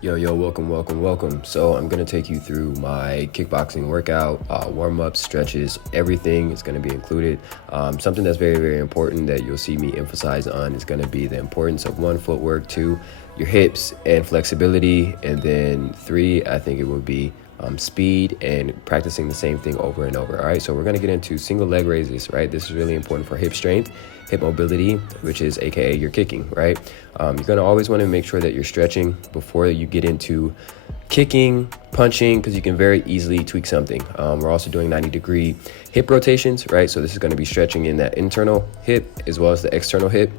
Yo, welcome. So I'm gonna take you through my kickboxing workout, warm-ups, stretches, everything is gonna be included. Something that's very important that you'll see me emphasize on is gonna be the importance of one, footwork, two, your hips and flexibility, and then three, I think it would be speed and practicing the same thing over and over. All right, so we're gonna get into single leg raises, right? This is really important for hip strength, hip mobility, which is AKA your kicking, right? You're gonna always wanna make sure that you're stretching before you get into kicking, punching, because you can very easily tweak something. We're also doing 90-degree hip rotations, right? So this is gonna be stretching in that internal hip as well as the external hip.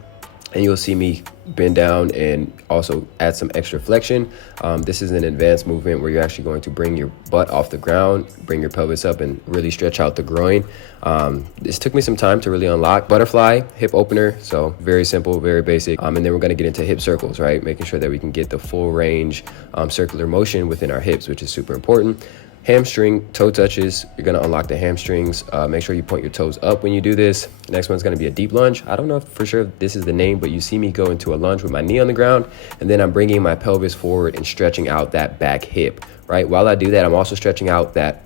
And you'll see me bend down and also add some extra flexion. This is an advanced movement where you're actually going to bring your butt off the ground, bring your pelvis up, and really stretch out the groin. This took me some time to really unlock. Butterfly, hip opener, so very simple, very basic. And then we're gonna get into hip circles, right? Making sure that we can get the full range circular motion within our hips, which is super important. Hamstring, toe touches, you're gonna unlock the hamstrings. Make sure you point your toes up when you do this. Next one's gonna be a deep lunge. I don't know if for sure if this is the name, but you see me go into a lunge with my knee on the ground, and then I'm bringing my pelvis forward and stretching out that back hip, right? While I do that, I'm also stretching out that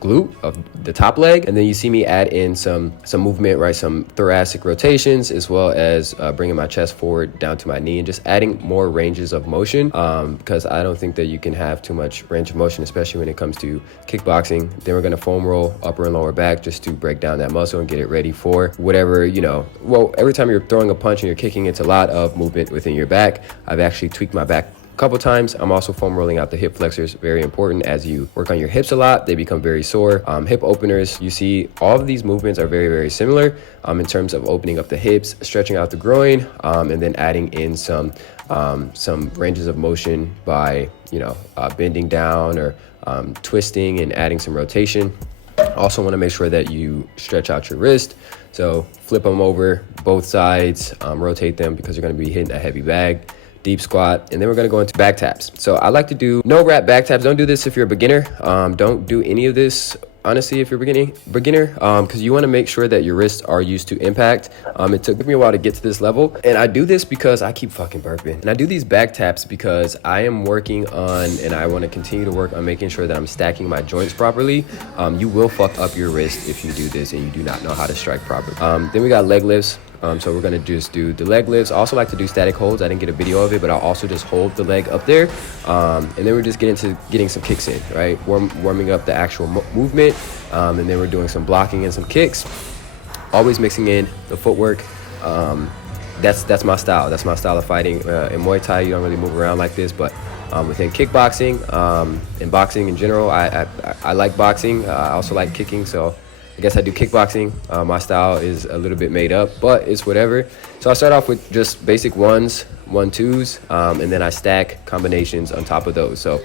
glute of the top leg, and then you see me add in some movement, right? Some thoracic rotations, as well as bringing my chest forward down to my knee and just adding more ranges of motion, because I don't think that you can have too much range of motion, especially when it comes to kickboxing. Then we're gonna foam roll upper and lower back just to break down that muscle and get it ready for whatever, well, every time you're throwing a punch and you're kicking, it's a lot of movement within your back. I've actually tweaked my back couple times. I'm also foam rolling out the hip flexors, very important. As you work on your hips a lot, they become very sore. Hip openers, you see all of these movements are very similar in terms of opening up the hips, stretching out the groin, and then adding in some ranges of motion by bending down or twisting and adding some rotation. Also want to make sure that you stretch out your wrist, so flip them over both sides, rotate them because you're going to be hitting a heavy bag. Deep squat, and then we're going to go into back taps. So I like to do no wrap back taps. Don't do this if you're a beginner. Don't do any of this honestly if you're beginner, because you want to make sure that your wrists are used to impact. It took me a while to get to this level, and I do this because I keep fucking burping. And I do these back taps because I am working on, and I want to continue to work on making sure that I'm stacking my joints properly. You will fuck up your wrist if you do this and you do not know how to strike properly. Then we got leg lifts. So we're gonna just do the leg lifts. I also like to do static holds. I didn't get a video of it, but I'll also just hold the leg up there. And then we're just getting some kicks in, right? Warming up the actual movement. And then we're doing some blocking and some kicks. Always mixing in the footwork. That's my style. That's my style of fighting. In Muay Thai, you don't really move around like this, but within kickboxing and boxing in general, I like boxing. I also like kicking, so I guess I do kickboxing. My style is a little bit made up, but it's whatever. So I start off with just basic ones, 1-2s, and then I stack combinations on top of those. So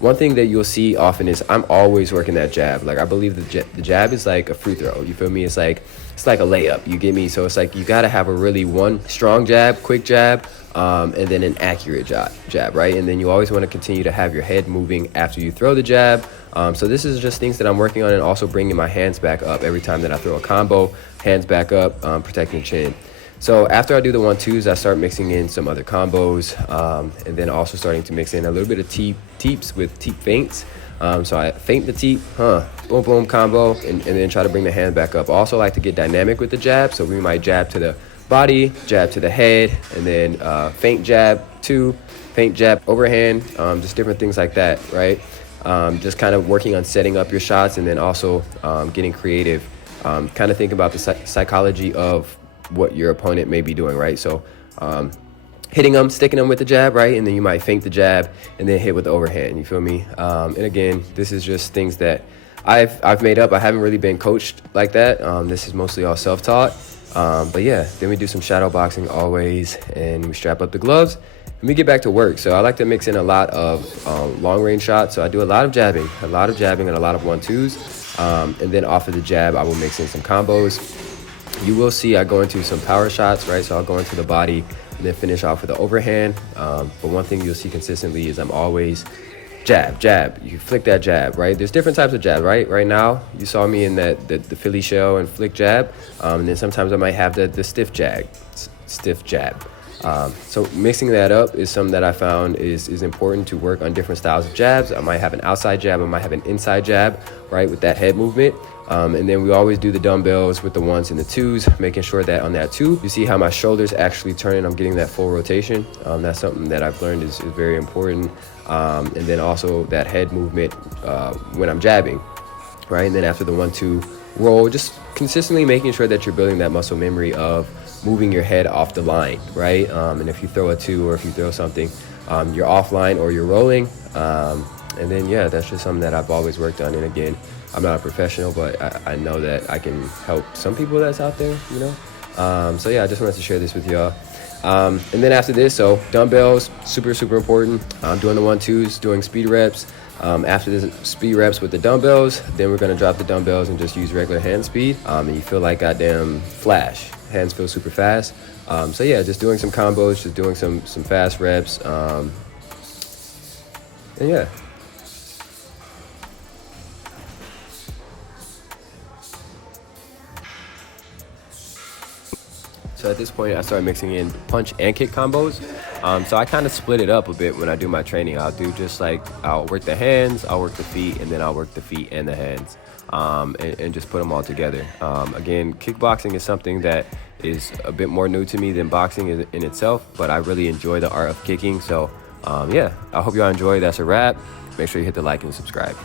one thing that you'll see often is I'm always working that jab. Like I believe the jab is like a free throw. You feel me? It's like a layup. You get me? So it's like you gotta have a really one strong jab, quick jab, and then an accurate jab, right? And then you always want to continue to have your head moving after you throw the jab. So this is just things that I'm working on, and also bringing my hands back up every time that I throw a combo. Hands back up, protecting the chin. So after I do the 1-2s, I start mixing in some other combos, and then also starting to mix in a little bit of teeps with teep feints. So I feint the teep, boom, boom, combo, and then try to bring the hand back up. I also like to get dynamic with the jab, so we might jab to the body, jab to the head, and then feint jab, two, feint jab, overhand, just different things like that, right? Just kind of working on setting up your shots, and then also getting creative, kind of think about the psychology of what your opponent may be doing, right? So hitting them, sticking them with the jab, right? And then you might feint the jab and then hit with the overhand, you feel me? And again, this is just things that I've made up. I haven't really been coached like that. This is mostly all self-taught. But yeah, then we do some shadow boxing always, and we strap up the gloves and we get back to work. So I like to mix in a lot of long range shots. So I do a lot of jabbing and a lot of 1-2s. And then off of the jab, I will mix in some combos. You will see I go into some power shots, right? So I'll go into the body and then finish off with the overhand. But one thing you'll see consistently is I'm always jab. You flick that jab, right? There's different types of jab, right? Right now, you saw me in the Philly shell and flick jab. And then sometimes I might have the stiff jab. So mixing that up is something that I found is important to work on different styles of jabs. I might have an outside jab, I might have an inside jab, right, with that head movement. And then we always do the dumbbells with the 1s and the 2s, making sure that on that 2, you see how my shoulders actually turn, I'm getting that full rotation. That's something that I've learned is very important. And then also that head movement when I'm jabbing, right? And then after the 1-2 roll, just consistently making sure that you're building that muscle memory of moving your head off the line, right? And if you throw a 2 or if you throw something, you're offline or you're rolling. And then, yeah, that's just something that I've always worked on. And again, I'm not a professional, but I know that I can help some people that's out there, you know? So yeah, I just wanted to share this with y'all. And then after this, so dumbbells, super, super important. Doing the 1-2s, doing speed reps. After the speed reps with the dumbbells, then we're gonna drop the dumbbells and just use regular hand speed. And you feel like goddamn Flash. Hands feel super fast. So yeah, just doing some combos, just doing some fast reps. And yeah. So at this point, I started mixing in punch and kick combos. So I kind of split it up a bit when I do my training. I'll do just like, I'll work the hands, I'll work the feet, and then I'll work the feet and the hands, and just put them all together. Again, kickboxing is something that is a bit more new to me than boxing in itself, but I really enjoy the art of kicking. So yeah, I hope y'all enjoy. That's a wrap. Make sure you hit the like and subscribe.